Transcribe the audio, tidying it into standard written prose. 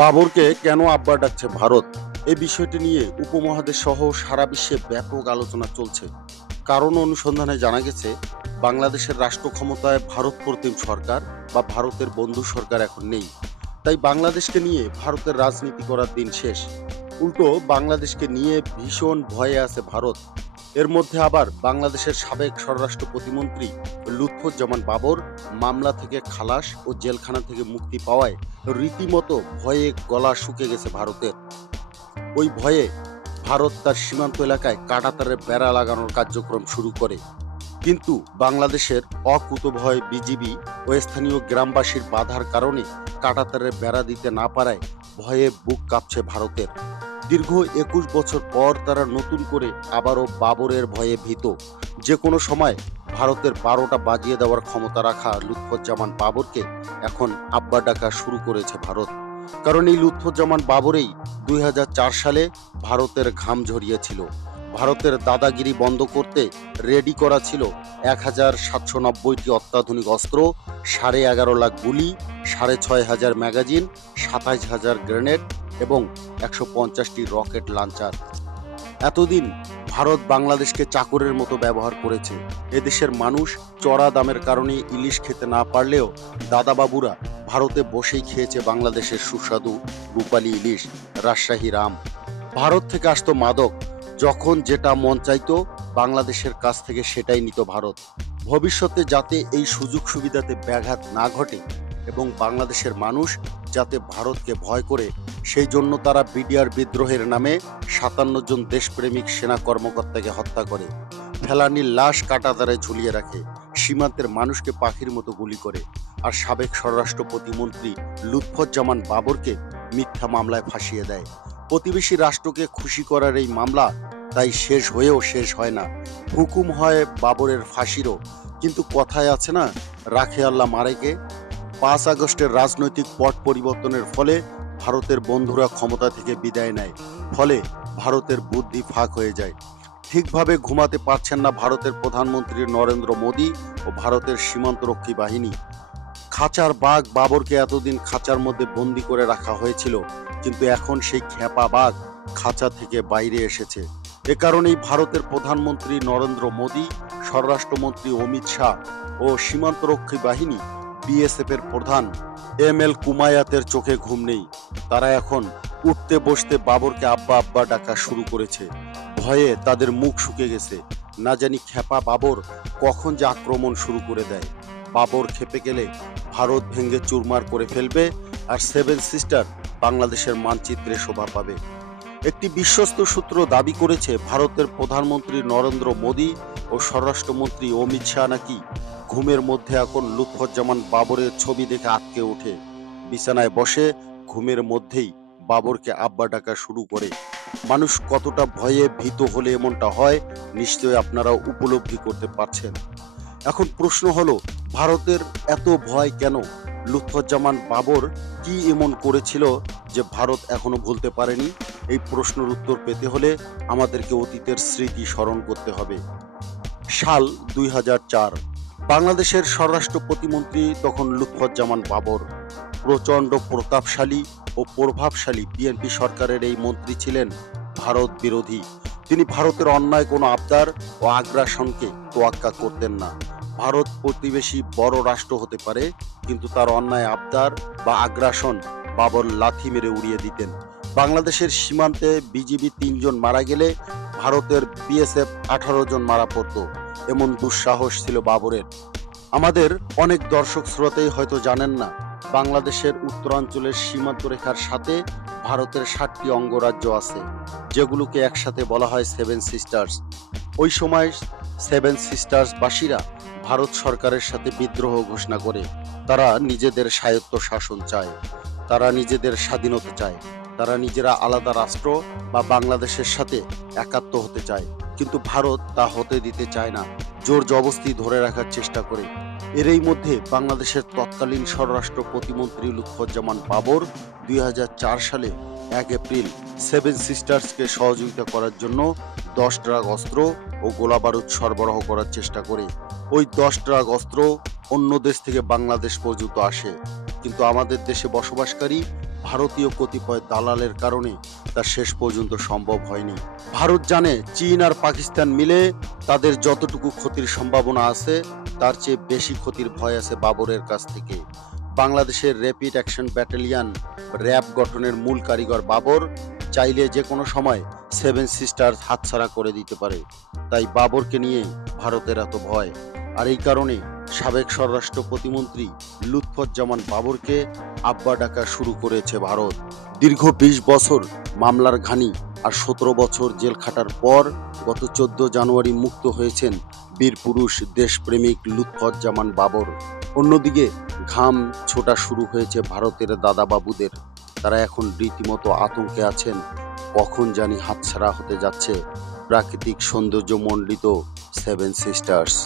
বাবরকে কেন আব্বা ডাকছে ভারত? এই বিষয়টি নিয়ে উপমহাদেশ সহ সারা বিশ্বে ব্যাপক আলোচনা চলছে। কারণ অনুসন্ধানে জানা গেছে, বাংলাদেশের রাষ্ট্র ক্ষমতায় ভারত প্রতিম সরকার বা ভারতের বন্ধু সরকার এখন নেই। তাই বাংলাদেশকে নিয়ে ভারতের রাজনীতি করার দিন শেষ। উল্টো বাংলাদেশকে নিয়ে ভীষণ ভয়ে আছে ভারত। এর মধ্যে আবার বাংলাদেশের সাবেক স্বরাষ্ট্র প্রতিমন্ত্রী লুৎফুজ্জামান বাবর মামলা থেকে খালাস ও জেলখানা থেকে মুক্তি পাওয়ায় রীতিমতো ভয়ে গলা শুকে গেছে ভারতের। ওই ভয়ে ভারত তার সীমান্ত এলাকায় কাঁটাতারের বেড়া লাগানোর কার্যক্রম শুরু করে। কিন্তু বাংলাদেশের অকুতোভয় বিজিবি ও স্থানীয় গ্রামবাসীর বাধার কারণে কাঁটাতারের বেড়া দিতে না পারায় ভয়ে বুক কাঁপছে ভারতের। দীর্ঘ ২১ বছর পর তারা নতুন করে আবারও বাবরের ভয়ে ভীত। যে কোনো সময় ভারতের ১২টা বাজিয়ে দেওয়ার ক্ষমতা রাখা লুৎফুজ্জামান বাবরকে এখন আব্বা ডাকা শুরু করেছে ভারত। কারণ এই লুৎফুজ্জামান বাবরেই ২০০৪ সালে ভারতের ঘাম ঝরিয়েছিল। ভারতের দাদাগিরি বন্ধ করতে রেডি করা ছিল ১,৭৯০টি অত্যাধুনিক অস্ত্র, ১১.৫ লাখ গুলি, ৬,৫০০ ম্যাগাজিন, ২৭,০০০ গ্রেনেড এবং ১৫০টি রকেট লঞ্চার। এতদিন ভারত বাংলাদেশকে চাকরের মতো ব্যবহার করেছে। এদেশের মানুষ চড়া দামের কারণে ইলিশ খেতে না পারলেও দাদাবাবুরা ভারতে বসেই খেয়েছে বাংলাদেশের সুস্বাদু রূপালী ইলিশ, রাজশাহী রাম। ভারত থেকে আসতো মাদক, যখন যেটা মন চাইতো বাংলাদেশের কাছ থেকে সেটাই নিত ভারত। ভবিষ্যতে যাতে এই সুযোগ সুবিধাতে ব্যাঘাত না ঘটে এবং বাংলাদেশের মানুষ যাতে ভারতকে ভয় করে, সেই জন্য তারা বিডিআর বিদ্রোহের নামে ৫৭ জন দেশপ্রেমিক সেনা কর্মকর্তাকে হত্যা করে, ফেলানির লাশ কাঁটাতারে ঝুলিয়ে রাখে, সীমান্তের মানুষকে পাখির মতো গুলি করে, আর সাবেক স্বরাষ্ট্র প্রতিমন্ত্রী লুৎফুজ্জামান বাবরকে মিথ্যা মামলায় ফাঁসিয়ে দেয়। প্রতিবেশী রাষ্ট্রকে খুশি করার এই মামলা তাই শেষ হয়েও শেষ হয় না। হুকুম হয় বাবরের ফাঁসিরও, কিন্তু কথায় আছে না, রাখে আল্লাহ মারেকে। ৫ আগস্টের রাজনৈতিক পট পরিবর্তনের ফলে ভারতের বন্ধুরা ক্ষমতা থেকে বিদায় নেয়। ফলে ভারতের বুদ্ধি ফাঁক হয়ে যায়। ঠিকভাবে ঘুমাতে পারছেন না ভারতের প্রধানমন্ত্রী নরেন্দ্র মোদী ও ভারতের সীমান্তরক্ষী বাহিনী। খাঁচার বাঘ বাবরকে এতদিন খাঁচার মধ্যে বন্দি করে রাখা হয়েছিল, কিন্তু এখন সেই খেপা বাঘ খাঁচা থেকে বাইরে এসেছে। এ কারণেই ভারতের প্রধানমন্ত্রী নরেন্দ্র মোদী, স্বরাষ্ট্রমন্ত্রী অমিত শাহ ও সীমান্তরক্ষী বাহিনী বিএসএফ এর প্রধান এমএল কুমায়াতের চোখে ঘুম নেই। তারা এখন উঠতে বসতে বাবরকে আব্বা আব্বা ডাকা শুরু করেছে। ভয়ে তাদের মুখ শুকে গেছে। না জানি খেপা বাবর কখন যে আক্রমণ শুরু করে দেয়। বাবর খেপে গেলে ভারত ভেঙে চুরমার করে ফেলবে, আর সেভেন সিস্টার বাংলাদেশের মানচিত্রে শোভা পাবে। একটি বিশ্বস্ত সূত্র দাবি করেছে, ভারতের প্রধানমন্ত্রী নরেন্দ্র মোদী ও স্বরাষ্ট্রমন্ত্রী অমিত শাহ নাকি ঘুমের মধ্যে এখন লুৎফুজ্জামান বাবরের ছবি দেখে আটকে ওঠে। বিছানায় বসে ঘুমের মধ্যেই বাবরকে আব্বা ডাকা শুরু করে। মানুষ কতটা ভয়ে ভীত হলে এমনটা হয়, নিশ্চয়ই আপনারা উপলব্ধি করতে পারছেন। এখন প্রশ্ন হলো, ভারতের এত ভয় কেন? লুৎফুজ্জামান বাবর কি এমন করেছিল যে ভারত এখনো ভুলতে পারেনি? এই প্রশ্নের উত্তর পেতে হলে আমাদেরকে অতীতের স্মৃতি স্মরণ করতে হবে। সাল ২০০৪। বাংলাদেশের স্বরাষ্ট্র প্রতিমন্ত্রী তখন লুৎফুজ্জামান বাবর। প্রচণ্ড প্রতাপশালী ও প্রভাবশালী বিএনপি সরকারের এই মন্ত্রী ছিলেন ভারত বিরোধী। তিনি ভারতের অন্যায় কোনো আবদার ও আগ্রাসনকে তোয়াক্কা করতেন না। ভারত প্রতিবেশী বড় রাষ্ট্র হতে পারে, কিন্তু তার অন্যায় আবদার বা আগ্রাসন বাবর লাথি মেরে উড়িয়ে দিতেন। বাংলাদেশের সীমান্তে বিজিবি ৩ জন মারা গেলে ভারতের বিএসএফ ১৮ জন মারা পড়ত, এমন দুঃসাহস ছিল বাবরের। আমাদের অনেক দর্শক শ্রোতাই হয়তো জানেন না, বাংলাদেশের উত্তরাঞ্চলের সীমান্ত রেখার সাথে ভারতের ৭টি অঙ্গরাজ্য আছে, যেগুলোকে একসাথে বলা হয় সেভেন সিস্টার্স। ওই সময় সেভেন সিস্টার্স বাসীরা ভারত সরকারের সাথে বিদ্রোহ ঘোষণা করে। তারা নিজেদের স্বায়ত্ত শাসন চায়, তারা নিজেদের স্বাধীনতা চায়, তারা নিজেরা আলাদা রাষ্ট্র বা বাংলাদেশের সাথে একাত্ম হতে চায়। কিন্তু ভারত তা হতে দিতে চায় না, জোর জবরদস্তি ধরে রাখার চেষ্টা করে। এরই মধ্যে বাংলাদেশের তৎকালীন স্বরাষ্ট্র প্রতিমন্ত্রী লুৎফুজ্জামান বাবর ২০০৪ সালে ১ এপ্রিল সেভেন সিস্টার্সকে সহযোগিতা করার জন্য ১০ ট্রাক অস্ত্র ও গোলাবারুদ সরবরাহ করার চেষ্টা করে। ওই ১০ ট্রাক অস্ত্র অন্য দেশ থেকে বাংলাদেশ পর্যন্ত আসে, কিন্তু আমাদের দেশে বসবাসকারী ভারতীয় কতিপয় দালালের কারণে তা শেষ পর্যন্ত সম্ভব হয়নি। ভারত জানে চীন আর পাকিস্তান মিলে তাদের যতটুকু ক্ষতির সম্ভাবনা আছে তার চেয়ে বেশি ক্ষতির ভয় আছে বাবরের কাছ থেকে। বাংলাদেশের র্যাপিড অ্যাকশন ব্যাটালিয়ন র্যাব গঠনের মূল কারিগর বাবর চাইলে যে কোনো সময় সেভেন সিস্টার্স হাতছাড়া করে দিতে পারে। তাই বাবরকে নিয়ে ভারতের এত ভয়। আর এই কারণে সাবেক স্বরাষ্ট্র প্রতিমন্ত্রী লুৎফুজ্জামান বাবরকে আব্বা ডাকা শুরু করেছে ভারত। দীর্ঘ ২০ বছর মামলার ঘানি আর ১৭ বছর জেল খাটার পর গত ১৪ জানুয়ারি মুক্ত হয়েছেন বীর পুরুষ দেশপ্রেমিক লুৎফুজ্জামান বাবর। অন্যদিকে ঘাম ছোটা শুরু হয়েছে ভারতের দাদাবাবুদের। তারা এখন রীতিমতো আতঙ্কে আছেন, কখন জানি হাতছাড়া হতে যাচ্ছে প্রাকৃতিক সৌন্দর্যমণ্ডিত সেভেন সিস্টার্স।